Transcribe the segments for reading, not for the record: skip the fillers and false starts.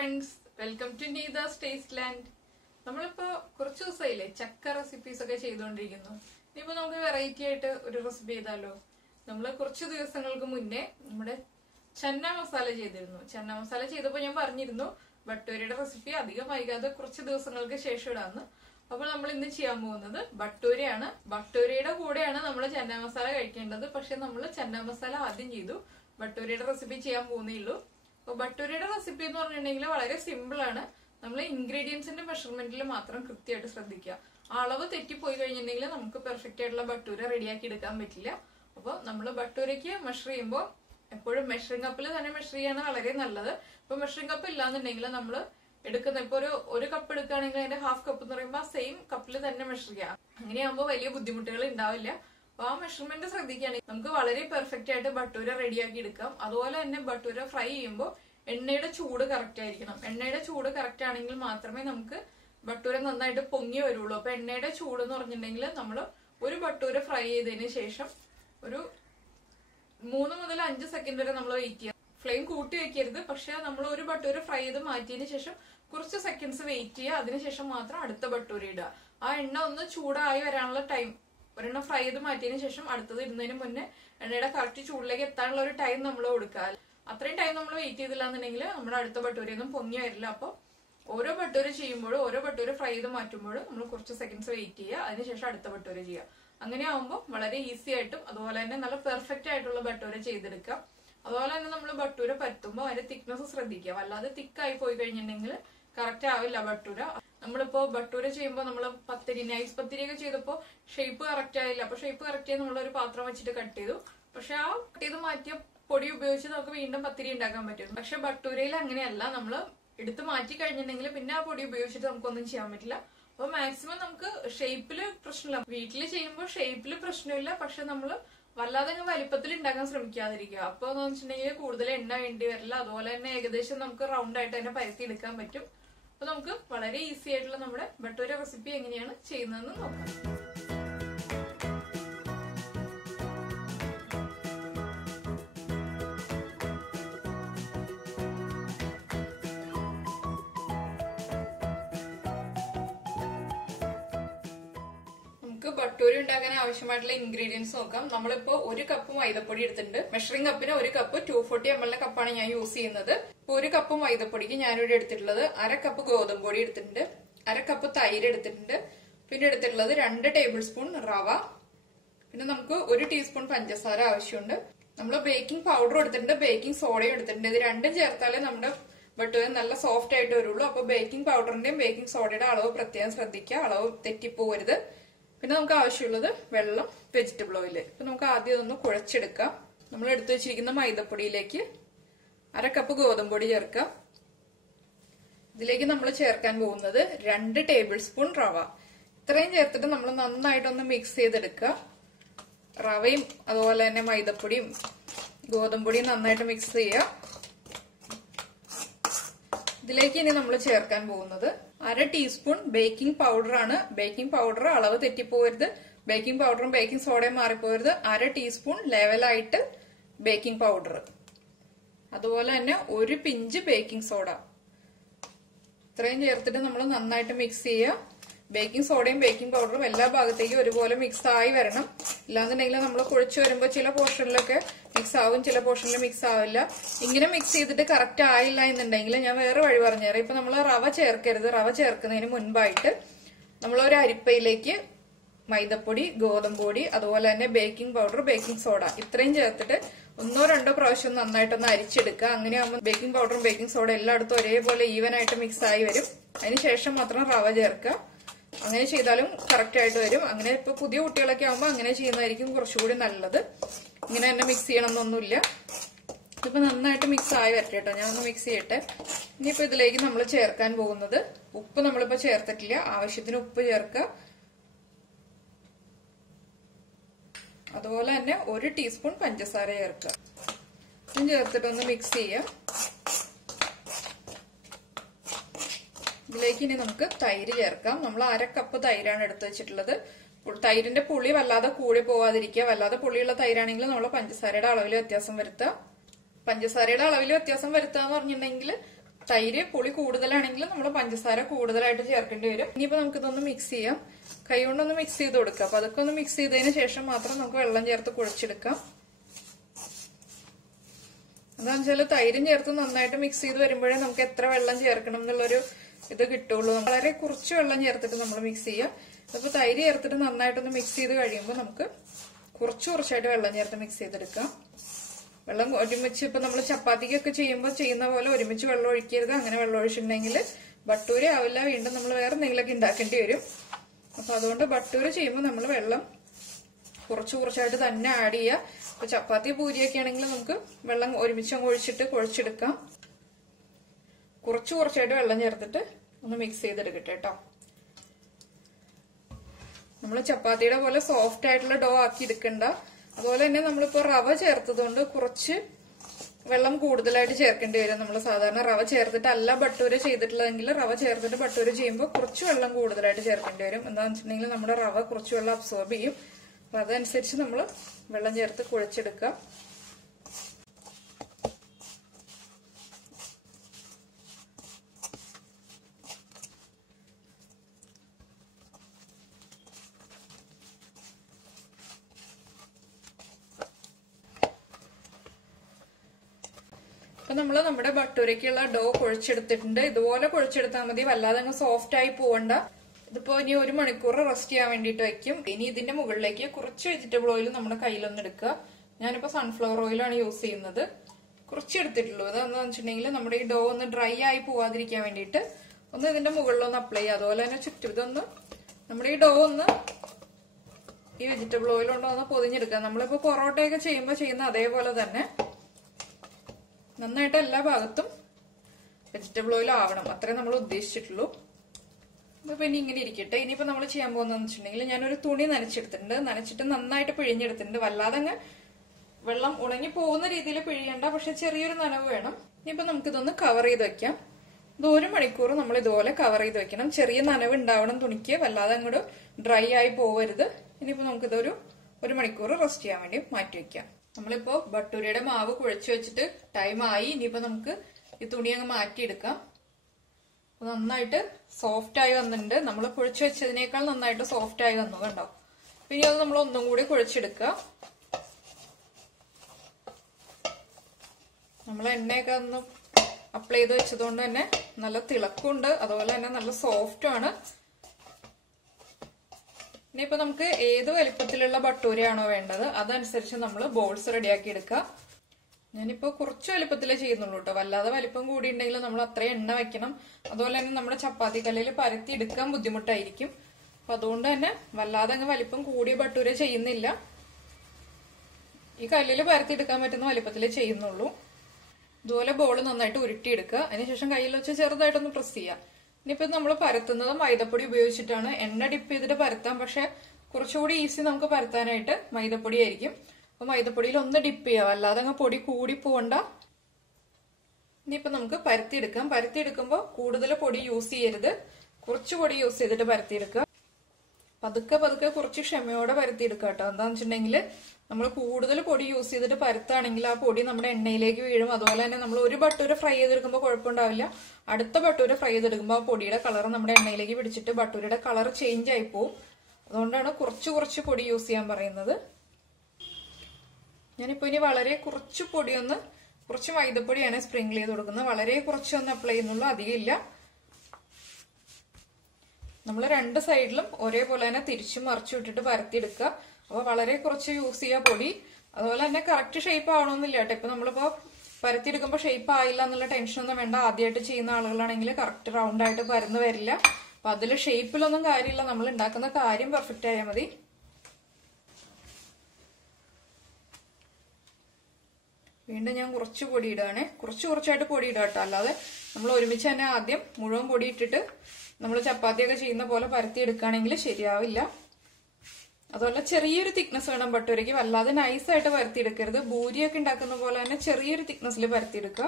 friends, welcome to Neethas Tasteland. നമ്മളിപ്പോ കുറച്ച് ദിവസമായില്ലേ ചക്ക റെസിപ്പീസ് ഒക്കെ ചെയ്തുകൊണ്ടിരിക്കുന്നു. ഇനിയിപ്പോ നമുക്ക് വെറൈറ്റി ആയിട്ട് ഒരു റെസിപ്പി ചെയ്താലോ. നമ്മള് കുറച്ച് ദിവസങ്ങൾക്ക് മുന്നേ നമ്മുടെ ചന്ന മസാല ചെയ്തിരുന്നു. ചന്ന മസാല ചെയ്തപ്പോ ഞാൻ പറഞ്ഞിരുന്നു ബട്ടൂരയുടെ റെസിപ്പി അധികം വൈകാതെ കുറച്ച് ദിവസങ്ങൾക്ക് ശേഷം ഇടാന്ന്. അപ്പോൾ നമ്മൾ ഇന്ന് ചെയ്യാൻ പോകുന്നത് ബട്ടൂരയാണ്. ബട്ടൂരയുടെ കൂടെയാണ് നമ്മൾ ചന്ന മസാല കഴിക്കേണ്ടത്. പക്ഷെ നമ്മൾ ചന്ന മസാല ആദ്യം ചെയ്തു, ബട്ടൂരയുടെ റെസിപ്പി ചെയ്യാൻ പോകുന്നേ ഉള്ളൂ. അപ്പൊ ബട്ടൂരയുടെ റെസിപ്പി എന്ന് പറഞ്ഞിട്ടുണ്ടെങ്കിൽ വളരെ സിമ്പിൾ ആണ്. നമ്മൾ ഇൻഗ്രീഡിയൻസിന്റെ മെഷർമെന്റിൽ മാത്രം കൃത്യമായിട്ട് ശ്രദ്ധിക്കുക. അളവ് തെറ്റിപ്പോയി കഴിഞ്ഞിട്ടുണ്ടെങ്കിൽ നമുക്ക് പെർഫെക്റ്റ് ആയിട്ടുള്ള ബട്ടൂര റെഡിയാക്കി എടുക്കാൻ പറ്റില്ല. അപ്പൊ നമ്മൾ ബട്ടൂരയ്ക്ക് മെഷർ ചെയ്യുമ്പോൾ എപ്പോഴും മെഷറിംഗ് കപ്പിൽ തന്നെ മെഷർ ചെയ്യാണ് വളരെ നല്ലത്. ഇപ്പൊ മെഷറിംഗ് കപ്പ് ഇല്ലാന്നുണ്ടെങ്കിൽ നമ്മൾ എടുക്കുന്ന ഇപ്പൊ ഒരു കപ്പ് എടുക്കുകയാണെങ്കിൽ അതിന്റെ ഹാഫ് കപ്പ് എന്ന് പറയുമ്പോൾ ആ സെയിം കപ്പിൽ തന്നെ മെഷർ ചെയ്യാം. അങ്ങനെയാകുമ്പോൾ വലിയ ബുദ്ധിമുട്ടുകൾ ഉണ്ടാവില്ല. അപ്പൊ ആ മെഷർമെന്റ് ശ്രദ്ധിക്കുകയാണെങ്കിൽ നമുക്ക് വളരെ പെർഫെക്റ്റ് ആയിട്ട് ബട്ടൂര റെഡിയാക്കി എടുക്കാം. അതുപോലെ തന്നെ ബട്ടൂര ഫ്രൈ ചെയ്യുമ്പോൾ എണ്ണയുടെ ചൂട് കറക്റ്റ് ആയിരിക്കണം. എണ്ണയുടെ ചൂട് കറക്റ്റ് ആണെങ്കിൽ മാത്രമേ നമുക്ക് ബട്ടൂര നന്നായിട്ട് പൊങ്ങി വരുള്ളൂ. അപ്പൊ എണ്ണയുടെ ചൂട് എന്ന് പറഞ്ഞിട്ടുണ്ടെങ്കിൽ നമ്മൾ ഒരു ബട്ടൂര ഫ്രൈ ചെയ്തതിന് ശേഷം ഒരു 3 മുതൽ 5 സെക്കൻഡ് വരെ നമ്മൾ വെയിറ്റ് ചെയ്യാം. ഫ്ലെയിം കൂട്ടി വെക്കരുത്. പക്ഷെ നമ്മൾ ഒരു ബട്ടൂര ഫ്രൈ ചെയ്ത് മാറ്റിയതിന് ശേഷം കുറച്ച് സെക്കൻഡ്സ് വെയിറ്റ് ചെയ്യുക. അതിനുശേഷം മാത്രം അടുത്ത ബട്ടൂര ഇടുക. ആ എണ്ണ ഒന്ന് ചൂടായി വരാനുള്ള ടൈം, ഒരെണ്ണം ഫ്രൈ ചെയ്ത് മാറ്റിയതിനു ശേഷം അടുത്തത് ഇടുന്നതിന് മുന്നേ എണ്ണയുടെ കറക്റ്റ് ചൂടിലേക്ക് എത്താനുള്ള ഒരു ടൈം നമ്മൾ കൊടുക്കുക. അത്രയും ടൈം നമ്മൾ വെയിറ്റ് ചെയ്തില്ല എന്നുണ്ടെങ്കിൽ നമ്മുടെ അടുത്ത ബട്ടൂരയൊന്നും പൊങ്ങി വരില്ല. അപ്പൊ ഓരോ ബട്ടൂര ചെയ്യുമ്പോഴും ഓരോ ബട്ടൂര ഫ്രൈ ചെയ്ത് മാറ്റുമ്പോഴും നമ്മൾ കുറച്ച് സെക്കൻഡ്സ് വെയിറ്റ് ചെയ്യുക. അതിനുശേഷം അടുത്ത ബട്ടൂര ചെയ്യുക. അങ്ങനെ ആവുമ്പോൾ വളരെ ഈസി ആയിട്ടും അതുപോലെ തന്നെ നല്ല പെർഫെക്റ്റ് ആയിട്ടുള്ള ബട്ടൂര ചെയ്തെടുക്കാം. അതുപോലെ തന്നെ നമ്മൾ ബട്ടൂര പരത്തുമ്പോൾ അതിന്റെ തിക്നെസ് ശ്രദ്ധിക്കുക. വല്ലാതെ തിക്കായി പോയി കഴിഞ്ഞിട്ടുണ്ടെങ്കിൽ കറക്റ്റ് ആവില്ല ബട്ടൂര. നമ്മളിപ്പോ ബട്ടൂര ചെയ്യുമ്പോൾ നമ്മൾ പത്തിരി, നൈസ് പത്തിരിയൊക്കെ ചെയ്തപ്പോ ഷേപ്പ് കറക്റ്റ് ആയില്ല. അപ്പൊ ഷേപ്പ് കറക്റ്റ് ചെയ്യാൻ നമ്മളൊരു പാത്രം വെച്ചിട്ട് കട്ട് ചെയ്തു. പക്ഷെ ആ കട്ട് ചെയ്ത് മാറ്റിയ പൊടി ഉപയോഗിച്ച് നമുക്ക് വീണ്ടും പത്തിരി ഉണ്ടാക്കാൻ പറ്റും. പക്ഷെ ബട്ടൂരയിൽ അങ്ങനെയല്ല. നമ്മൾ എടുത്ത് മാറ്റി കഴിഞ്ഞിട്ടുണ്ടെങ്കിൽ പിന്നെ ആ പൊടി ഉപയോഗിച്ചിട്ട് നമുക്കൊന്നും ചെയ്യാൻ പറ്റില്ല. അപ്പൊ മാക്സിമം നമുക്ക് ഷേപ്പില് പ്രശ്നമില്ല. വീട്ടിൽ ചെയ്യുമ്പോൾ ഷേപ്പില് പ്രശ്നമില്ല. പക്ഷെ നമ്മള് വല്ലാതെ വലിപ്പത്തിൽ ഉണ്ടാക്കാൻ ശ്രമിക്കാതിരിക്കുക. അപ്പൊ എന്ന് വെച്ചിട്ടുണ്ടെങ്കിൽ കൂടുതൽ എണ്ണ വേണ്ടി വരില്ല. അതുപോലെ തന്നെ ഏകദേശം നമുക്ക് റൗണ്ട് ആയിട്ട് തന്നെ പരത്തി എടുക്കാൻ പറ്റും. അപ്പൊ നമുക്ക് വളരെ ഈസി ആയിട്ടുള്ള നമ്മുടെ ബട്ടൂര റെസിപ്പി എങ്ങനെയാണ് ചെയ്യുന്നതെന്ന് നോക്കാം. ബട്ടൂര ഉണ്ടാക്കാൻ ആവശ്യമായിട്ടുള്ള ഇൻഗ്രീഡിയൻസ് നോക്കാം. നമ്മളിപ്പോ 1 കപ്പ് മൈദപ്പൊടി എടുത്തിട്ടുണ്ട്. മെഷറിംഗ് കപ്പിന് 1 കപ്പ് 240 ml കപ്പാണ് ഞാൻ യൂസ് ചെയ്യുന്നത്. ഇപ്പൊ 1 കപ്പ് മൈദപ്പൊടിക്ക് ഞാനിവിടെ എടുത്തിട്ടുള്ളത് 1/2 കപ്പ് ഗോതമ്പ് പൊടി എടുത്തിട്ടുണ്ട്, 1/2 കപ്പ് തൈര് എടുത്തിട്ടുണ്ട്, പിന്നെ എടുത്തിട്ടുള്ളത് 2 ടേബിൾ സ്പൂൺ റവ, പിന്നെ നമുക്ക് 1 ടീസ്പൂൺ പഞ്ചസാര ആവശ്യമുണ്ട്. നമ്മൾ ബേക്കിംഗ് പൗഡർ എടുത്തിട്ടുണ്ട്, ബേക്കിംഗ് സോഡയും എടുത്തിട്ടുണ്ട്. ഇത് രണ്ടും ചേർത്താലേ നമ്മുടെ ബട്ടൂര നല്ല സോഫ്റ്റ് ആയിട്ട് വരുള്ളൂ. അപ്പൊ ബേക്കിംഗ് പൗഡറിന്റെയും ബേക്കിംഗ് സോഡയുടെ അളവ് പ്രത്യേകം ശ്രദ്ധിക്കുക. അളവ് തെറ്റിപ്പോകരുത്. പിന്നെ നമുക്ക് ആവശ്യമുള്ളത് വെള്ളം, വെജിറ്റബിൾ ഓയില്. ഇപ്പൊ നമുക്ക് ആദ്യം ഇതൊന്ന് കുഴച്ചെടുക്കാം. നമ്മൾ എടുത്തു വെച്ചിരിക്കുന്ന മൈദപ്പൊടിയിലേക്ക് 1/2 കപ്പ് ഗോതമ്പ് പൊടി ചേർക്കാം. ഇതിലേക്ക് നമ്മൾ ചേർക്കാൻ പോകുന്നത് 2 ടേബിൾ സ്പൂൺ റവ. ഇത്രയും ചേർത്തിട്ട് നമ്മൾ നന്നായിട്ടൊന്ന് മിക്സ് ചെയ്തെടുക്കുക. റവയും അതുപോലെ തന്നെ മൈദപ്പൊടിയും ഗോതമ്പ് പൊടിയും നന്നായിട്ട് മിക്സ് ചെയ്യുക. ഇതിലേക്ക് ഇനി നമ്മൾ ചേർക്കാൻ പോകുന്നത് 1/2 ടീസ്പൂൺ ബേക്കിംഗ് പൗഡർ ആണ്. ബേക്കിംഗ് പൗഡർ അളവ് തെറ്റിപ്പോകരുത്. ബേക്കിംഗ് പൗഡറും ബേക്കിംഗ് സോഡയും മാറിപ്പോകരുത്. 1/2 ടീസ്പൂൺ ലെവലായിട്ട് ബേക്കിംഗ് പൗഡർ, അതുപോലെ തന്നെ 1 പിഞ്ച് ബേക്കിംഗ് സോഡ. ഇത്രയും ചേർത്തിട്ട് നമ്മൾ നന്നായിട്ട് മിക്സ് ചെയ്യുക. ബേക്കിംഗ് സോഡയും ബേക്കിംഗ് പൗഡറും എല്ലാ ഭാഗത്തേക്കും ഒരുപോലെ മിക്സ് ആയി വരണം. ഇല്ലാന്നുണ്ടെങ്കിൽ നമ്മൾ കുഴച്ച് വരുമ്പോൾ ചില പോർഷനിലൊക്കെ മിക്സ് ആവും, ചില പോർഷനിൽ മിക്സ് ആവില്ല. ഇങ്ങനെ മിക്സ് ചെയ്തിട്ട് കറക്റ്റ് ആയില്ല എന്നുണ്ടെങ്കിൽ ഞാൻ വേറെ വഴി പറഞ്ഞുതരാം. ഇപ്പൊ നമ്മൾ റവ ചേർക്കരുത്. റവ ചേർക്കുന്നതിന് മുൻപായിട്ട് നമ്മൾ ഒരു അരിപ്പയിലേക്ക് മൈദപ്പൊടി, ഗോതമ്പ് പൊടി, അതുപോലെ തന്നെ ബേക്കിംഗ് പൗഡർ, ബേക്കിംഗ് സോഡ ഇത്രയും ചേർത്തിട്ട് 1-2 പ്രാവശ്യം നന്നായിട്ടൊന്ന് അരിച്ചെടുക്കുക. അങ്ങനെയാകുമ്പോൾ ബേക്കിംഗ് പൗഡറും ബേക്കിംഗ് സോഡ എല്ലായിടത്തും ഒരേപോലെ ഈവൻ ആയിട്ട് മിക്സ് ആയി വരും. അതിനുശേഷം മാത്രം റവ ചേർക്കുക. അങ്ങനെ ചെയ്താലും കറക്റ്റ് ആയിട്ട് വരും. അങ്ങനെ ഇപ്പൊ പുതിയ കുട്ടികളൊക്കെ ആകുമ്പോൾ അങ്ങനെ ചെയ്യുന്നതായിരിക്കും കുറച്ചുകൂടി നല്ലത്. ഇങ്ങനെ തന്നെ മിക്സ് ചെയ്യണം എന്നൊന്നുമില്ല. ഇപ്പൊ നന്നായിട്ട് മിക്സ് ആയി വരട്ടെ കേട്ടോ. ഞാനൊന്ന് മിക്സ് ചെയ്യട്ടെ. ഇനിയിപ്പോ ഇതിലേക്ക് നമ്മൾ ചേർക്കാൻ പോകുന്നത് ഉപ്പ് നമ്മളിപ്പോ ചേർത്തിട്ടില്ല. ആവശ്യത്തിന് ഉപ്പ് ചേർക്കുക. അതുപോലെ തന്നെ 1 ടീസ്പൂൺ പഞ്ചസാര ചേർക്കുക. ഇതും ചേർത്തിട്ടൊന്ന് മിക്സ് ചെയ്യുക. ഇതിലേക്ക് ഇനി നമുക്ക് തൈര് ചേർക്കാം. നമ്മൾ 1/2 കപ്പ് തൈരാണ് എടുത്തു വെച്ചിട്ടുള്ളത്. തൈരിന്റെ പുളി വല്ലാതെ കൂടി പോവാതിരിക്കുക. വല്ലാതെ പുളിയുള്ള തൈരാണെങ്കിൽ നമ്മൾ പഞ്ചസാരയുടെ അളവിൽ വ്യത്യാസം വരുത്തുക. പഞ്ചസാരയുടെ അളവിൽ വ്യത്യാസം വരുത്തുക എന്ന് പറഞ്ഞിട്ടുണ്ടെങ്കിൽ തൈര് പുളി കൂടുതലാണെങ്കിൽ നമ്മൾ പഞ്ചസാര കൂടുതലായിട്ട് ചേർക്കേണ്ടി വരും. ഇനിയിപ്പോ നമുക്കിതൊന്ന് മിക്സ് ചെയ്യാം. കൈ കൊണ്ടൊന്ന് മിക്സ് ചെയ്ത് കൊടുക്കാം. അപ്പൊ അതൊക്കെ ഒന്ന് മിക്സ് ചെയ്തതിന് ശേഷം മാത്രം നമുക്ക് വെള്ളം ചേർത്ത് കുഴച്ചെടുക്കാം. എന്താണെന്ന് വെച്ചാൽ തൈരും ചേർത്ത് നന്നായിട്ട് മിക്സ് ചെയ്ത് വരുമ്പോഴേ നമുക്ക് എത്ര വെള്ളം ചേർക്കണം എന്നുള്ളൊരു ഇത് കിട്ടുള്ളൂ. വളരെ കുറച്ച് വെള്ളം ചേർത്തിട്ട് നമ്മൾ മിക്സ് ചെയ്യാം. അപ്പൊ തൈര് ചേർത്തിട്ട് നന്നായിട്ടൊന്ന് മിക്സ് ചെയ്ത് കഴിയുമ്പോൾ നമുക്ക് കുറച്ചായിട്ട് വെള്ളം ചേർത്ത് മിക്സ് ചെയ്തെടുക്കാം. വെള്ളം ഒരുമിച്ച് ഇപ്പൊ നമ്മൾ ചപ്പാത്തിക്കൊക്കെ ചെയ്യുമ്പോൾ ചെയ്യുന്ന പോലെ ഒരുമിച്ച് വെള്ളം ഒഴിക്കരുത്. അങ്ങനെ വെള്ളം ഒഴിച്ചിട്ടുണ്ടെങ്കിൽ ബട്ടൂര ആവില്ല, വീണ്ടും നമ്മൾ വേറെ എന്തെങ്കിലുമൊക്കെ ഉണ്ടാക്കേണ്ടി വരും. അപ്പൊ അതുകൊണ്ട് ബട്ടൂര ചെയ്യുമ്പോൾ നമ്മൾ വെള്ളം കുറച്ചായിട്ട് തന്നെ ആഡ് ചെയ്യുക. ഇപ്പൊ ചപ്പാത്തി പൂരിയൊക്കെ ആണെങ്കിൽ നമുക്ക് വെള്ളം ഒരുമിച്ച് അങ്ങ് ഒഴിച്ചിട്ട് കുഴച്ചെടുക്കാം. കുറച്ചായിട്ട് വെള്ളം ചേർത്തിട്ട് ഒന്ന് മിക്സ് ചെയ്തെടുക്കട്ടെ കേട്ടോ. നമ്മൾ ചപ്പാത്തിയുടെ പോലെ സോഫ്റ്റ് ആയിട്ടുള്ള ഡോ ആക്കി എടുക്കണ്ട. അതുപോലെ തന്നെ നമ്മളിപ്പോ റവ ചേർത്തതുകൊണ്ട് കുറച്ച് വെള്ളം കൂടുതലായിട്ട് ചേർക്കേണ്ടി വരും. നമ്മൾ സാധാരണ റവ ചേർത്തിട്ടല്ല ബട്ടൂര ചെയ്തിട്ടുള്ളതെങ്കിൽ റവ ചേർത്തിട്ട് ബട്ടൂര ചെയ്യുമ്പോൾ കുറച്ച് വെള്ളം കൂടുതലായിട്ട് ചേർക്കേണ്ടി വരും. എന്താണെന്ന് വെച്ചിട്ടുണ്ടെങ്കിൽ നമ്മുടെ റവ കുറച്ച് വെള്ളം അബ്സോർബ് ചെയ്യും. അപ്പൊ അതനുസരിച്ച് നമ്മൾ വെള്ളം ചേർത്ത് കുഴച്ചെടുക്കാം. അപ്പൊ നമ്മള് നമ്മുടെ ബട്ടൂരയ്ക്കുള്ള ഡോ കുഴച്ചെടുത്തിട്ടുണ്ട്. ഇതുപോലെ കുഴച്ചെടുത്താൽ മതി, വല്ലാതെ അങ്ങ് സോഫ്റ്റ് ആയി പോവണ്ട. ഇതിപ്പോ ഇനി 1 മണിക്കൂർ റെസ്റ്റ് ചെയ്യാൻ വേണ്ടിട്ട് വെക്കും. ഇനി ഇതിന്റെ മുകളിലേക്ക് കുറച്ച് വെജിറ്റബിൾ ഓയിൽ നമ്മുടെ കയ്യിലൊന്ന് എടുക്കുക. ഞാനിപ്പോ സൺഫ്ലവർ ഓയിലാണ് യൂസ് ചെയ്യുന്നത്. കുറച്ച് എടുത്തിട്ടുള്ളൂ. അതെന്താണെന്ന് വെച്ചിട്ടുണ്ടെങ്കിൽ നമ്മുടെ ഈ ഡോ ഒന്ന് ഡ്രൈ ആയി പോവാതിരിക്കാൻ വേണ്ടിയിട്ട് ഒന്ന് ഇതിന്റെ മുകളിലൊന്ന് അപ്ലൈ ചെയ്യുക. അതുപോലെ തന്നെ ചുറ്റും ഇതൊന്ന് നമ്മുടെ ഈ ഡോ ഒന്ന് ഈ വെജിറ്റബിൾ ഓയിൽ കൊണ്ട് ഒന്ന് പൊതിഞ്ഞെടുക്കുക. നമ്മളിപ്പോ പൊറോട്ടയൊക്കെ ചെയ്യുമ്പോൾ ചെയ്യുന്ന അതേപോലെ തന്നെ നന്നായിട്ട് എല്ലാ ഭാഗത്തും വെജിറ്റബിൾ ഓയിൽ ആവണം. അത്രേ നമ്മൾ ഉദ്ദേശിച്ചിട്ടുള്ളൂ. അപ്പൊ ഇനി ഇങ്ങനെ ഇരിക്കട്ടെ. ഇനിയിപ്പോ നമ്മൾ ചെയ്യാൻ പോകുന്നതെന്ന് വെച്ചിട്ടുണ്ടെങ്കിൽ ഞാനൊരു തുണി നനച്ചെടുത്തിട്ടുണ്ട്. നനച്ചിട്ട് നന്നായിട്ട് പിഴിഞ്ഞെടുത്തിട്ടുണ്ട്. വല്ലാതെ അങ്ങ് വെള്ളം ഉണങ്ങി പോകുന്ന രീതിയിൽ പിഴിയണ്ട, പക്ഷെ ചെറിയൊരു നനവ് വേണം. ഇനിയിപ്പോ നമുക്കിതൊന്ന് കവർ ചെയ്ത് വെക്കാം. ഇത് 1 മണിക്കൂർ നമ്മൾ ഇതുപോലെ കവർ ചെയ്ത് വെക്കണം. ചെറിയ നനവ് ഉണ്ടാവണം തുണിക്ക്, വല്ലാതെ അങ്ങോട്ട് ഡ്രൈ ആയി പോവരുത്. ഇനിയിപ്പോ നമുക്കിതൊരു 1 മണിക്കൂർ റെസ്റ്റ് ചെയ്യാൻ വേണ്ടി മാറ്റി വെക്കാം. നമ്മളിപ്പോ ബട്ടൂരയുടെ മാവ് കുഴച്ചു വെച്ചിട്ട് ടൈം ആയി. ഇനിയിപ്പോ നമുക്ക് ഈ തുണി അങ്ങ് മാറ്റിയെടുക്കാം. നന്നായിട്ട് സോഫ്റ്റ് ആയി വന്നിട്ടുണ്ട്. നമ്മൾ കുഴച്ചു വെച്ചതിനേക്കാൾ നന്നായിട്ട് സോഫ്റ്റ് ആയി വന്നു, കണ്ടോ. പിന്നെ അത് നമ്മൾ ഒന്നും കൂടി കുഴച്ചെടുക്കുക. നമ്മൾ എണ്ണയൊക്കെ ഒന്ന് അപ്ലൈ ചെയ്ത് വെച്ചതുകൊണ്ട് തന്നെ നല്ല തിളക്കമുണ്ട്. അതുപോലെ തന്നെ നല്ല സോഫ്റ്റും ആണ്. ഇനിയിപ്പോ നമുക്ക് ഏത് വലിപ്പത്തിലുള്ള ബട്ടൂരയാണോ വേണ്ടത് അതനുസരിച്ച് നമ്മൾ ബോൾസ് റെഡിയാക്കി എടുക്കുക. ഞാനിപ്പോ കുറച്ച് വലിപ്പത്തിലേ ചെയ്യുന്നുള്ളൂ കേട്ടോ. വല്ലാതെ വലിപ്പം കൂടി ഉണ്ടെങ്കിൽ നമ്മൾ അത്രയും എണ്ണ വെക്കണം. അതുപോലെ തന്നെ നമ്മുടെ ചപ്പാത്തി കല്ലിൽ പരത്തി എടുക്കാൻ ബുദ്ധിമുട്ടായിരിക്കും. അപ്പൊ അതുകൊണ്ട് തന്നെ വല്ലാതെ അങ്ങ് വലിപ്പം കൂടിയ ബട്ടൂര ചെയ്യുന്നില്ല. ഈ കല്ലിൽ പരത്തി എടുക്കാൻ പറ്റുന്ന വലിപ്പത്തിലേ ചെയ്യുന്നുള്ളൂ. ഇതുപോലെ ബോൾ നന്നായിട്ട് ഉരുട്ടിയെടുക്കുക. അതിനുശേഷം കയ്യിൽ വെച്ച് ചെറുതായിട്ടൊന്ന് പ്രസ് ചെയ്യുക. ഇനിയിപ്പോ നമ്മൾ പരത്തുന്നത് മൈദപ്പൊടി ഉപയോഗിച്ചിട്ടാണ്. എണ്ണ ഡിപ്പ് ചെയ്തിട്ട് പരത്താം, പക്ഷെ കുറച്ചുകൂടി ഈസി നമുക്ക് പരത്താനായിട്ട് മൈദപ്പൊടി ആയിരിക്കും. അപ്പൊ മൈദപ്പൊടിയിൽ ഒന്ന് ഡിപ്പ് ചെയ്യുക, അല്ലാതെ അങ്ങ് പൊടി കൂടി പോകണ്ട. ഇനിയിപ്പോ നമുക്ക് പരത്തിയെടുക്കാം. പരത്തിയെടുക്കുമ്പോൾ കൂടുതൽ പൊടി യൂസ് ചെയ്യരുത്, കുറച്ച് പൊടി യൂസ് ചെയ്തിട്ട് പരത്തിയെടുക്കുക. പതുക്കെ കുറച്ച് ക്ഷമയോടെ പരത്തിയെടുക്കുക കേട്ടോ. എന്താന്ന് വെച്ചിട്ടുണ്ടെങ്കിൽ നമ്മൾ കൂടുതൽ പൊടി യൂസ് ചെയ്തിട്ട് പരത്താണെങ്കിൽ ആ പൊടി നമ്മുടെ എണ്ണയിലേക്ക് വീഴും. അതുപോലെ തന്നെ നമ്മൾ ഒരു ബട്ടൂര ഫ്രൈ ചെയ്തെടുക്കുമ്പോൾ കുഴപ്പമുണ്ടാവില്ല. അടുത്ത ബട്ടൂര ഫ്രൈ ചെയ്തെടുക്കുമ്പോൾ ആ പൊടിയുടെ കളർ നമ്മുടെ എണ്ണയിലേക്ക് പിടിച്ചിട്ട് ബട്ടൂരയുടെ കളർ ചേഞ്ച് ആയി പോവും. അതുകൊണ്ടാണ് കുറച്ച് പൊടി യൂസ് ചെയ്യാൻ പറയുന്നത്. ഞാനിപ്പോ ഇനി വളരെ കുറച്ച് മൈദപ്പൊടിയാണ് സ്പ്രിങ്കിൾ ചെയ്ത് കൊടുക്കുന്നത്. വളരെ കുറച്ചൊന്ന് അപ്ലൈ ചെയ്യുന്നുള്ളൂ, അധികം ഇല്ല. നമ്മൾ 2 സൈഡിലും ഒരേപോലെ തന്നെ തിരിച്ചും മറിച്ചു വിട്ടിട്ട് പരത്തിയെടുക്കുക. അപ്പൊ വളരെ കുറച്ച് യൂസ് ചെയ്യുക പൊടി. അതുപോലെ തന്നെ കറക്റ്റ് ഷേപ്പ് ആവണമെന്നില്ല കേട്ടോ. ഇപ്പൊ നമ്മളിപ്പോ പരത്തിയെടുക്കുമ്പോൾ ഷേപ്പ് ആയില്ല എന്നുള്ള ടെൻഷനൊന്നും വേണ്ട. ആദ്യമായിട്ട് ചെയ്യുന്ന ആളുകളാണെങ്കിൽ കറക്റ്റ് റൗണ്ട് ആയിട്ട് പരന്ന് വരില്ല. അപ്പൊ അതിൽ ഷേപ്പിലൊന്നും കാര്യമില്ല, നമ്മൾ ഉണ്ടാക്കുന്ന കാര്യം പെർഫെക്റ്റ് ആയാൽ മതി. വീണ്ടും ഞാൻ കുറച്ച് പൊടി ഇടുകയാണേ. കുറച്ചായിട്ട് പൊടി ഇടുക കേട്ടോ. അല്ലാതെ നമ്മൾ ഒരുമിച്ച് തന്നെ ആദ്യം മുഴുവൻ പൊടി ഇട്ടിട്ട് നമ്മൾ ചപ്പാത്തിയൊക്കെ ചെയ്യുന്ന പോലെ പരത്തി എടുക്കുകയാണെങ്കിൽ ശരിയാവില്ല. അതുപോലെ ചെറിയൊരു തിക്നെസ് വേണം ബട്ടൂരയ്ക്ക്. വല്ലാതെ നൈസായിട്ട് പരത്തിയെടുക്കരുത്. ഭൂരിയൊക്കെ ഉണ്ടാക്കുന്ന പോലെ തന്നെ ചെറിയൊരു തിക്നെസ്സിൽ പരത്തിയെടുക്കുക.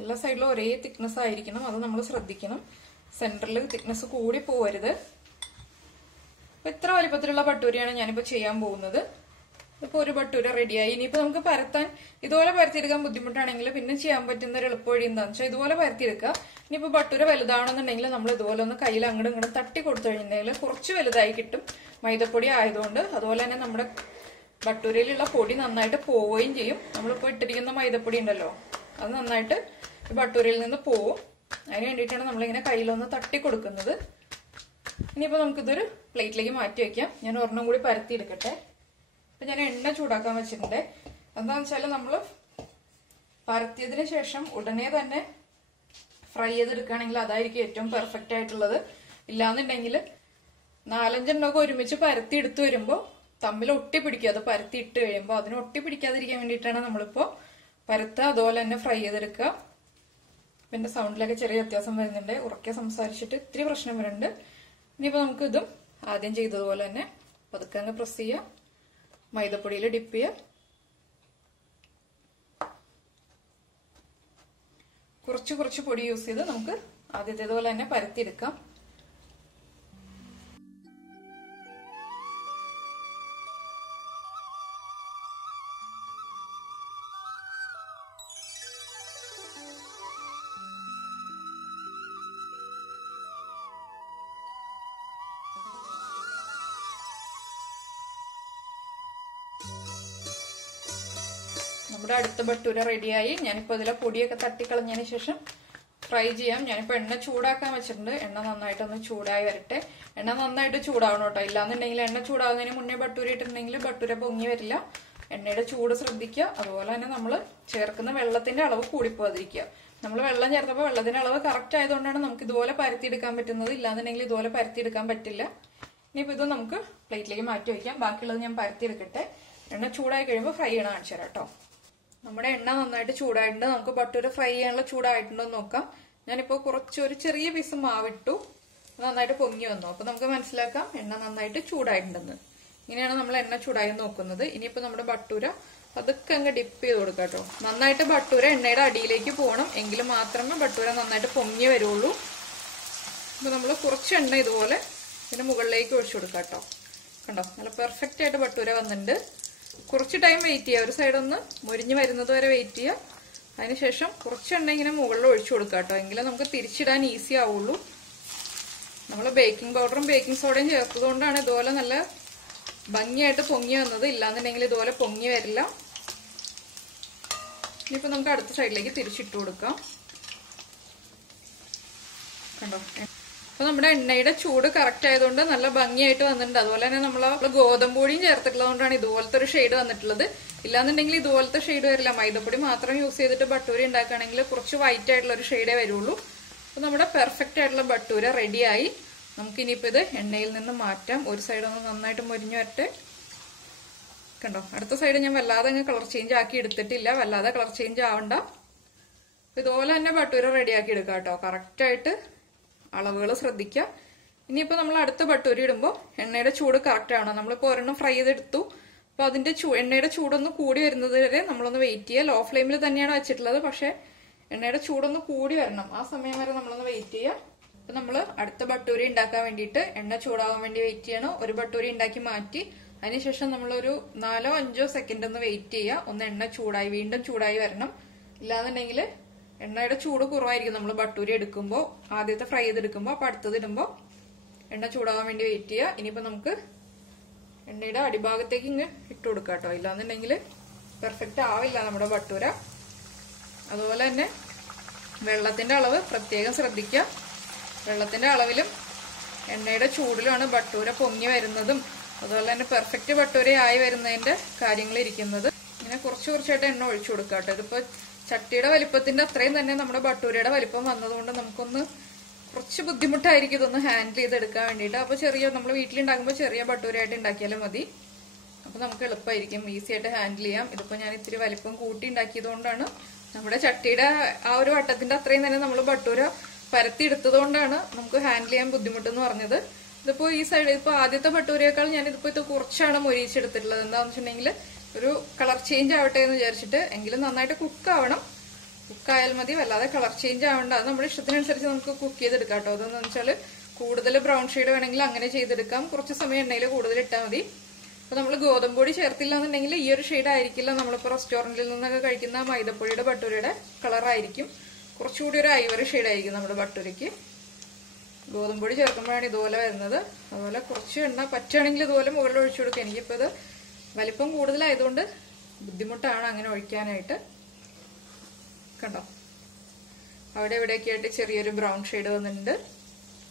എല്ലാ സൈഡിലും ഒരേ തിക്നെസ് ആയിരിക്കണം, അത് നമ്മൾ ശ്രദ്ധിക്കണം. സെന്ററിൽ തിക്നെസ് കൂടി പോവരുത്. അപ്പൊ ഇത്ര വലിപ്പത്തിലുള്ള ബട്ടൂരയാണ് ഞാനിപ്പോ ചെയ്യാൻ പോകുന്നത്. ഇപ്പൊ ഒരു ബട്ടൂര റെഡിയായി. ഇനിയിപ്പോ നമുക്ക് പരത്താൻ ഇതുപോലെ പരത്തിയെടുക്കാൻ ബുദ്ധിമുട്ടാണെങ്കിൽ പിന്നെ ചെയ്യാൻ പറ്റുന്ന ഒരു എളുപ്പവഴി എന്താണെന്ന് വെച്ചാൽ ഇതുപോലെ പരത്തിയെടുക്കുക. ഇനിയിപ്പോ ബട്ടൂര വലുതാവണമെന്നുണ്ടെങ്കിൽ നമ്മൾ ഇതുപോലെ ഒന്ന് കയ്യിൽ അങ്ങോട്ടും ഇങ്ങോട്ടും തട്ടി കൊടുത്തു കഴിഞ്ഞാൽ കുറച്ച് വലുതായി കിട്ടും, മൈദപ്പൊടി ആയതുകൊണ്ട്. അതുപോലെ തന്നെ നമ്മുടെ ബട്ടൂരയിലുള്ള പൊടി നന്നായിട്ട് പോവുകയും ചെയ്യും. നമ്മളിപ്പോ ഇട്ടിരിക്കുന്ന മൈദപ്പൊടി ഉണ്ടല്ലോ അത് നന്നായിട്ട് ബട്ടൂരയിൽ നിന്ന് പോവും. അതിന് വേണ്ടിയിട്ടാണ് നമ്മളിങ്ങനെ കയ്യിലൊന്ന് തട്ടി കൊടുക്കുന്നത്. ഇനിയിപ്പോ നമുക്കിതൊരു പ്ലേറ്റിലേക്ക് മാറ്റി വെക്കാം. ഞാൻ ഒരെണ്ണം കൂടി പരത്തി എടുക്കട്ടെ. അപ്പൊ ഞാൻ എണ്ണ ചൂടാക്കാൻ വെച്ചിട്ടുണ്ട്. എന്താന്ന് വെച്ചാല് നമ്മള് പരത്തിയതിനു ശേഷം ഉടനെ തന്നെ ഫ്രൈ ചെയ്തെടുക്കുകയാണെങ്കിൽ അതായിരിക്കും ഏറ്റവും പെർഫെക്റ്റ് ആയിട്ടുള്ളത്. ഇല്ലാന്നുണ്ടെങ്കിൽ 4-5 എണ്ണമൊക്കെ ഒരുമിച്ച് പരത്തി എടുത്തു വരുമ്പോ തമ്മിൽ ഒട്ടിപ്പിടിക്കും. അത് പരത്തി ഇട്ട് കഴിയുമ്പോൾ അതിന് ഒട്ടിപ്പിടിക്കാതിരിക്കാൻ വേണ്ടിയിട്ടാണ് നമ്മളിപ്പോ പരത്തുക. അതുപോലെ തന്നെ ഫ്രൈ ചെയ്തെടുക്കുക. പിന്നെ സൗണ്ടിലൊക്കെ ചെറിയ വ്യത്യാസം വരുന്നുണ്ട്, ഉറക്കെ സംസാരിച്ചിട്ട് ഇത്തിരി പ്രശ്നം വരുന്നുണ്ട്. ഇനിയിപ്പോ നമുക്ക് ഇതും ആദ്യം ചെയ്തതുപോലെ തന്നെ പതുക്കെ അങ്ങ് പ്രസ് ചെയ്യുക, മൈദപ്പൊടിയിൽ ഡിപ്പ് ചെയ്യുക. കുറച്ച് പൊടി യൂസ് ചെയ്ത് നമുക്ക് ആദ്യത്തേതുപോലെ തന്നെ പരത്തിയെടുക്കാം. നമ്മുടെ അടുത്ത ബട്ടൂര റെഡിയായി. ഞാനിപ്പോ ഇതിലെ പൊടിയൊക്കെ തട്ടിക്കളഞ്ഞതിന് ശേഷം ഫ്രൈ ചെയ്യാം. ഞാനിപ്പോ എണ്ണ ചൂടാക്കാൻ വെച്ചിട്ടുണ്ട്. എണ്ണ നന്നായിട്ടൊന്ന് ചൂടായി വരട്ടെ. എണ്ണ നന്നായിട്ട് ചൂടാവണം കേട്ടോ. ഇല്ലാന്നുണ്ടെങ്കിൽ എണ്ണ ചൂടാകുന്നതിന് മുന്നേ ബട്ടൂര ഇട്ടിട്ടുണ്ടെങ്കിൽ ബട്ടൂര പൊങ്ങി വരില്ല. എണ്ണയുടെ ചൂട് ശ്രദ്ധിക്കുക. അതുപോലെ തന്നെ നമ്മൾ ചേർക്കുന്ന വെള്ളത്തിന്റെ അളവ് കൂടിപ്പോകാതിരിക്കുക. നമ്മൾ വെള്ളം ചേർത്തപ്പോൾ വെള്ളത്തിന്റെ അളവ് കറക്റ്റ് ആയതുകൊണ്ടാണ് നമുക്ക് ഇതുപോലെ പരത്തിയെടുക്കാൻ പറ്റുന്നത്. ഇല്ലാന്നുണ്ടെങ്കിൽ ഇതുപോലെ പരത്തിയെടുക്കാൻ പറ്റില്ല. ഇനിയിപ്പോ ഇത് നമുക്ക് പ്ലേറ്റിലേക്ക് മാറ്റി വയ്ക്കാം. ബാക്കിയുള്ളത് ഞാൻ പരത്തിയെടുക്കട്ടെ. എണ്ണ ചൂടായി കഴിയുമ്പോൾ ഫ്രൈ ചെയ്യണം കാണിച്ചു തരാം കേട്ടോ. നമ്മുടെ എണ്ണ നന്നായിട്ട് ചൂടായിട്ടുണ്ട്. നമുക്ക് ബട്ടൂര ഫ്രൈ ചെയ്യാനുള്ള ചൂടായിട്ടുണ്ടോ എന്ന് നോക്കാം. ഞാനിപ്പോ ഒരു ചെറിയ പീസ് മാവിട്ടു, നന്നായിട്ട് പൊങ്ങി വന്നു. അപ്പൊ നമുക്ക് മനസ്സിലാക്കാം എണ്ണ നന്നായിട്ട് ചൂടായിട്ടുണ്ടെന്ന്. ഇങ്ങനെയാണ് നമ്മൾ എണ്ണ ചൂടായി നോക്കുന്നത്. ഇനിയിപ്പോ നമ്മുടെ ബട്ടൂര അതൊക്കെ അങ്ങ് ഡിപ്പ് ചെയ്ത് കൊടുക്കാം കേട്ടോ. നന്നായിട്ട് ബട്ടൂര എണ്ണയുടെ അടിയിലേക്ക് പോകണം, എങ്കിൽ മാത്രമേ ബട്ടൂര നന്നായിട്ട് പൊങ്ങി വരുള്ളൂ. അപ്പൊ നമ്മൾ കുറച്ച് എണ്ണ ഇതുപോലെ ഇതിന് മുകളിലേക്ക് ഒഴിച്ചു കൊടുക്കാം കേട്ടോ. കണ്ടോ, നല്ല പെർഫെക്റ്റ് ആയിട്ട് ബട്ടൂര വന്നിട്ടുണ്ട്. കുറച്ച് ടൈം വെയിറ്റ് ചെയ്യുക. ഒരു സൈഡ് ഒന്ന് മുരിഞ്ഞ് വരുന്നത് വരെ വെയിറ്റ് ചെയ്യുക. അതിനുശേഷം കുറച്ച് എണ്ണ ഇങ്ങനെ മുകളിൽ ഒഴിച്ചു കൊടുക്കുക കേട്ടോ. എങ്കിലും നമുക്ക് തിരിച്ചിടാൻ ഈസി ആവുള്ളൂ. നമ്മൾ ബേക്കിംഗ് പൗഡറും ബേക്കിംഗ് സോഡയും ചേർത്തതുകൊണ്ടാണ് ഇതുപോലെ നല്ല ഭംഗിയായിട്ട് പൊങ്ങി വന്നത്. ഇല്ലാന്നുണ്ടെങ്കിൽ ഇതുപോലെ പൊങ്ങി വരില്ല. ഇനിയിപ്പോ നമുക്ക് അടുത്ത സൈഡിലേക്ക് തിരിച്ചിട്ട് കൊടുക്കാം. കണ്ടോ, അപ്പൊ നമ്മുടെ എണ്ണയുടെ ചൂട് കറക്റ്റ് ആയതുകൊണ്ട് നല്ല ഭംഗിയായിട്ട് വന്നിട്ടുണ്ട്. അതുപോലെ തന്നെ നമ്മൾ ഗോതമ്പ് പൊടിയും ചേർത്തിട്ടുള്ളതുകൊണ്ടാണ് ഇതുപോലത്തെ ഒരു ഷെയ്ഡ് വന്നിട്ടുള്ളത്. ഇല്ലാന്നുണ്ടെങ്കിൽ ഇതുപോലത്തെ ഷെയ്ഡ് വരില്ല. മൈദപ്പൊടി മാത്രം യൂസ് ചെയ്തിട്ട് ബട്ടൂര ഉണ്ടാക്കുകയാണെങ്കിൽ കുറച്ച് വൈറ്റ് ആയിട്ടുള്ള ഒരു ഷെയ്ഡേ വരുള്ളൂ. അപ്പൊ നമ്മുടെ പെർഫെക്റ്റ് ആയിട്ടുള്ള ബട്ടൂര റെഡിയായി. നമുക്ക് ഇനിയിപ്പോ ഇത് എണ്ണയിൽ നിന്ന് മാറ്റാം. ഒരു സൈഡ് ഒന്ന് നന്നായിട്ട് മുരിഞ്ഞു വരട്ടെ. കണ്ടോ, അടുത്ത സൈഡ് ഞാൻ വല്ലാതെ അങ്ങ് കളർ ചേഞ്ച് ആക്കി എടുത്തിട്ടില്ല. വല്ലാതെ കളർ ചേഞ്ച് ആവണ്ട. ഇതുപോലെ തന്നെ ബട്ടൂര റെഡിയാക്കി എടുക്കാം കേട്ടോ. കറക്റ്റ് ആയിട്ട് അളവുകൾ ശ്രദ്ധിക്കുക. ഇനിയിപ്പോ നമ്മൾ അടുത്ത ബട്ടൂര ഇടുമ്പോൾ എണ്ണയുടെ ചൂട് കറക്റ്റ് ആവണം. നമ്മളിപ്പോ ഒരെണ്ണം ഫ്രൈ ചെയ്തെടുത്തു. അപ്പൊ അതിന്റെ എണ്ണയുടെ ചൂടൊന്ന് കൂടി വരുന്നത് വരെ നമ്മളൊന്ന് വെയിറ്റ് ചെയ്യുക. ലോ ഫ്ലെയിമിൽ തന്നെയാണ് വെച്ചിട്ടുള്ളത്, പക്ഷെ എണ്ണയുടെ ചൂടൊന്ന് കൂടി വരണം. ആ സമയം വരെ നമ്മളൊന്ന് വെയിറ്റ് ചെയ്യുക. അപ്പൊ നമ്മൾ അടുത്ത ബട്ടൂര ഉണ്ടാക്കാൻ വേണ്ടിയിട്ട് എണ്ണ ചൂടാവാൻ വേണ്ടി വെയിറ്റ് ചെയ്യണം. ഒരു ബട്ടൂര ഉണ്ടാക്കി മാറ്റി അതിനുശേഷം നമ്മളൊരു 4-5 സെക്കൻഡ് ഒന്ന് വെയിറ്റ് ചെയ്യുക. ഒന്ന് എണ്ണ ചൂടായി വീണ്ടും ചൂടായി വരണം. ഇല്ലാന്നുണ്ടെങ്കിൽ എണ്ണയുടെ ചൂട് കുറവായിരിക്കും നമ്മൾ ബട്ടൂര എടുക്കുമ്പോൾ, ആദ്യത്തെ ഫ്രൈ ചെയ്തെടുക്കുമ്പോൾ. അപ്പൊ അടുത്തത് ഇടുമ്പോൾ എണ്ണ ചൂടാവാൻ വേണ്ടി വെയിറ്റ് ചെയ്യുക. ഇനിയിപ്പോ നമുക്ക് എണ്ണയുടെ അടിഭാഗത്തേക്ക് ഇങ്ങ് ഇട്ട് കൊടുക്കാം കേട്ടോ. ഇല്ലാന്നുണ്ടെങ്കിൽ പെർഫെക്റ്റ് ആവില്ല നമ്മുടെ ബട്ടൂര. അതുപോലെ തന്നെ വെള്ളത്തിന്റെ അളവ് പ്രത്യേകം ശ്രദ്ധിക്കുക. വെള്ളത്തിന്റെ അളവിലും എണ്ണയുടെ ചൂടിലുമാണ് ബട്ടൂര പൊങ്ങി വരുന്നതും അതുപോലെ തന്നെ പെർഫെക്റ്റ് ബട്ടൂരയായി വരുന്നതിന്റെ കാര്യങ്ങൾ ഇരിക്കുന്നത്. ഇങ്ങനെ കുറച്ചായിട്ട് എണ്ണ ഒഴിച്ചു കൊടുക്കുക കേട്ടോ. ഇതിപ്പോ ചട്ടിയുടെ വലിപ്പത്തിന്റെ അത്രയും തന്നെ നമ്മുടെ ബട്ടൂരയുടെ വലിപ്പം വന്നതുകൊണ്ട് നമുക്കൊന്ന് കുറച്ച് ബുദ്ധിമുട്ടായിരിക്കും ഇതൊന്ന് ഹാൻഡിൽ ചെയ്തെടുക്കാൻ വേണ്ടിയിട്ട്. അപ്പൊ നമ്മൾ വീട്ടിലുണ്ടാക്കുമ്പോൾ ചെറിയ ബട്ടൂരയായിട്ട് ഉണ്ടാക്കിയാലും മതി. അപ്പൊ നമുക്ക് എളുപ്പമായിരിക്കും, ഈസി ആയിട്ട് ഹാൻഡിൽ ചെയ്യാം. ഇതിപ്പോ ഞാൻ ഇത്തിരി വലിപ്പം കൂട്ടി ഉണ്ടാക്കിയതുകൊണ്ടാണ് നമ്മുടെ ചട്ടിയുടെ ആ ഒരു വട്ടത്തിന്റെ അത്രയും തന്നെ നമ്മൾ ബട്ടൂര പരത്തി എടുത്തതുകൊണ്ടാണ് നമുക്ക് ഹാൻഡിൽ ചെയ്യാൻ ബുദ്ധിമുട്ടെന്ന് പറഞ്ഞത്. ഇതിപ്പോ ഈ സൈഡ് ഇപ്പൊ ആദ്യത്തെ ബട്ടൂരയേക്കാൾ ഞാൻ ഇതിപ്പോ ഇത് കുറച്ചാണ് മൊരിയിച്ചെടുത്തിട്ടുള്ളത്. എന്താണെന്ന് വെച്ചിട്ടുണ്ടെങ്കിൽ ഒരു കളർ ചേഞ്ച് ആവട്ടെ എന്ന് വിചാരിച്ചിട്ട്. എങ്കിലും നന്നായിട്ട് കുക്കാവണം. കുക്കായാൽ മതി, വല്ലാതെ കളർ ചേഞ്ച് ആവണ്ട. അത് നമ്മുടെ ഇഷ്ടത്തിനനുസരിച്ച് നമുക്ക് കുക്ക് ചെയ്തെടുക്കാം കേട്ടോ. അതെന്ന് വെച്ചാൽ കൂടുതൽ ബ്രൗൺ ഷെയ്ഡ് വേണമെങ്കിൽ അങ്ങനെ ചെയ്തെടുക്കാം. കുറച്ച് സമയം എണ്ണയിൽ കൂടുതൽ ഇട്ടാൽ മതി. അപ്പൊ നമ്മൾ ഗോതമ്പൊടി ചേർത്തില്ല എന്നുണ്ടെങ്കിൽ ഈ ഒരു ഷെയ്ഡ് ആയിരിക്കില്ല നമ്മളിപ്പോ റെസ്റ്റോറന്റിൽ നിന്നൊക്കെ കഴിക്കുന്ന മൈദപ്പൊടിയുടെ ബട്ടൂരയുടെ കളറായിരിക്കും. കുറച്ചുകൂടി ഒരു ഐവറി ഷെയ്ഡ് ആയിരിക്കും നമ്മുടെ ബട്ടൂരയ്ക്ക്. ഗോതമ്പൊടി ചേർക്കുമ്പോഴാണ് ഇതുപോലെ വരുന്നത്. അതുപോലെ കുറച്ച് എണ്ണ പറ്റുകയാണെങ്കിൽ ഇതുപോലെ മുകളിൽ ഒഴിച്ചു കൊടുക്കുക. എനിക്കിപ്പോൾ ഇത് വലിപ്പം കൂടുതലായതുകൊണ്ട് ബുദ്ധിമുട്ടാണ് അങ്ങനെ ഒഴിക്കാനായിട്ട്. കണ്ടോ, അവിടെ ഇവിടെയൊക്കെ ആയിട്ട് ചെറിയൊരു ബ്രൗൺ ഷെയ്ഡ് വന്നിട്ടുണ്ട്.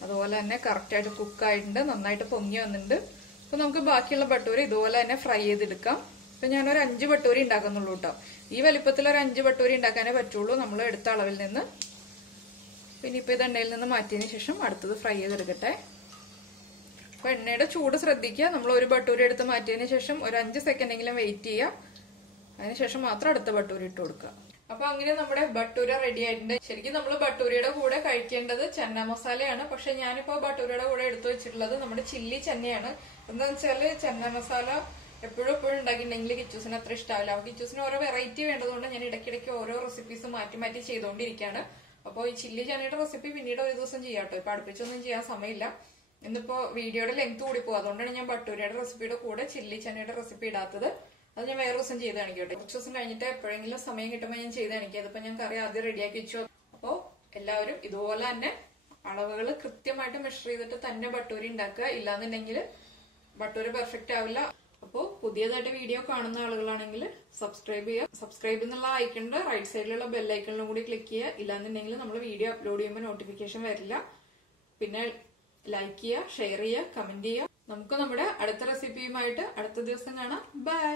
അതുപോലെ തന്നെ കറക്റ്റായിട്ട് കുക്കായിട്ടുണ്ട്, നന്നായിട്ട് പൊങ്ങി വന്നിട്ടുണ്ട്. അപ്പൊ നമുക്ക് ബാക്കിയുള്ള ബട്ടൂര ഇതുപോലെ തന്നെ ഫ്രൈ ചെയ്തെടുക്കാം. അപ്പൊ ഞാനൊരു 5 ബട്ടൂരി ഉണ്ടാക്കുന്നുള്ളൂ കേട്ടോ. ഈ വലിപ്പത്തിൽ ഒരു 5 ബട്ടൂരി ഉണ്ടാക്കാനേ പറ്റുള്ളൂ നമ്മൾ എടുത്ത അളവിൽ നിന്ന്. പിന്നെ ഇപ്പൊ ഇത് എണ്ണയിൽ നിന്ന് മാറ്റിയതിന് ശേഷം അടുത്തത് ഫ്രൈ ചെയ്തെടുക്കട്ടെ. അപ്പൊ എണ്ണയുടെ ചൂട് ശ്രദ്ധിക്കുക. നമ്മൾ ഒരു ബട്ടൂരി എടുത്ത് മാറ്റിയതിന് ശേഷം ഒരു 5 സെക്കൻഡെങ്കിലും വെയിറ്റ് ചെയ്യുക. അതിനുശേഷം മാത്രം അടുത്ത ബട്ടൂരി ഇട്ട് കൊടുക്കുക. അപ്പൊ അങ്ങനെ നമ്മുടെ ബട്ടൂര റെഡി ആയിട്ടുണ്ട്. ശരിക്കും നമ്മൾ ബട്ടൂരയുടെ കൂടെ കഴിക്കേണ്ടത് ചന്ന മസാലയാണ്. പക്ഷെ ഞാനിപ്പോ ബട്ടൂരയുടെ കൂടെ എടുത്തു വെച്ചിട്ടുള്ളത് നമ്മുടെ ചില്ലി ചന്നയാണ്. എന്താണെന്ന് വെച്ചാല് ചന്ന മസാല എപ്പോഴും ഉണ്ടാക്കിയിട്ടുണ്ടെങ്കിൽ കിച്ചൂസിന് അത്ര ഇഷ്ടമാവില്ല. അപ്പൊ കിച്ചൂസിന് ഓരോ വെറൈറ്റി വേണ്ടതുകൊണ്ട് ഞാൻ ഇടയ്ക്കിടയ്ക്ക് ഓരോ റെസിപ്പീസ് മാറ്റി മാറ്റി ചെയ്തുകൊണ്ടിരിക്കുകയാണ്. അപ്പോൾ ഈ ചില്ലി ചനയുടെ റെസിപ്പി പിന്നീട് ഒരു ദിവസം ചെയ്യാം കേട്ടോ. ഇപ്പൊ അടുപ്പിച്ചൊന്നും ചെയ്യാൻ സമയമില്ല. ഇന്നിപ്പോ വീഡിയോയുടെ ലെങ്ത് കൂടി പോകും. അതുകൊണ്ടാണ് ഞാൻ ബട്ടൂരയുടെ റെസിപ്പിയുടെ കൂടെ ചില്ലി ചനയുടെ റെസിപ്പി ഇടാത്തത്. അത് ഞാൻ വേറെ ദിവസം ചെയ്ത് കാണിക്കട്ടെ. കുറച്ച് ദിവസം കഴിഞ്ഞിട്ട് എപ്പോഴെങ്കിലും സമയം കിട്ടുമ്പോൾ ഞാൻ ചെയ്ത് കാണിക്കാം. അതിപ്പോ ഞാൻ കറി ആദ്യം റെഡിയാക്കി വെച്ചു. അപ്പോ എല്ലാവരും ഇതുപോലെ തന്നെ അളവുകൾ കൃത്യമായിട്ട് മെഷർ ചെയ്തിട്ട് തന്നെ ബട്ടൂരി ഉണ്ടാക്കുക. ഇല്ലാന്നുണ്ടെങ്കിൽ ബട്ടൂരി പെർഫെക്റ്റ് ആവില്ല. അപ്പോൾ പുതിയതായിട്ട് വീഡിയോ കാണുന്ന ആളുകളാണെങ്കിൽ സബ്സ്ക്രൈബ് ചെയ്യുക. സബ്സ്ക്രൈബ് എന്നുള്ള ഐക്കണിന്റെ റൈറ്റ് സൈഡിലുള്ള ബെൽ ഐക്കണിലും കൂടി ക്ലിക്ക് ചെയ്യുക. ഇല്ലാന്നുണ്ടെങ്കിൽ നമ്മൾ വീഡിയോ അപ്ലോഡ് ചെയ്യുമ്പോൾ നോട്ടിഫിക്കേഷൻ വരില്ല. പിന്നെ ലൈക്ക് ചെയ്യുക, ഷെയർ ചെയ്യുക, കമന്റ് ചെയ്യുക. നമുക്ക് നമ്മുടെ അടുത്ത റെസിപ്പിയുമായിട്ട് അടുത്ത ദിവസം കാണാം. ബൈ.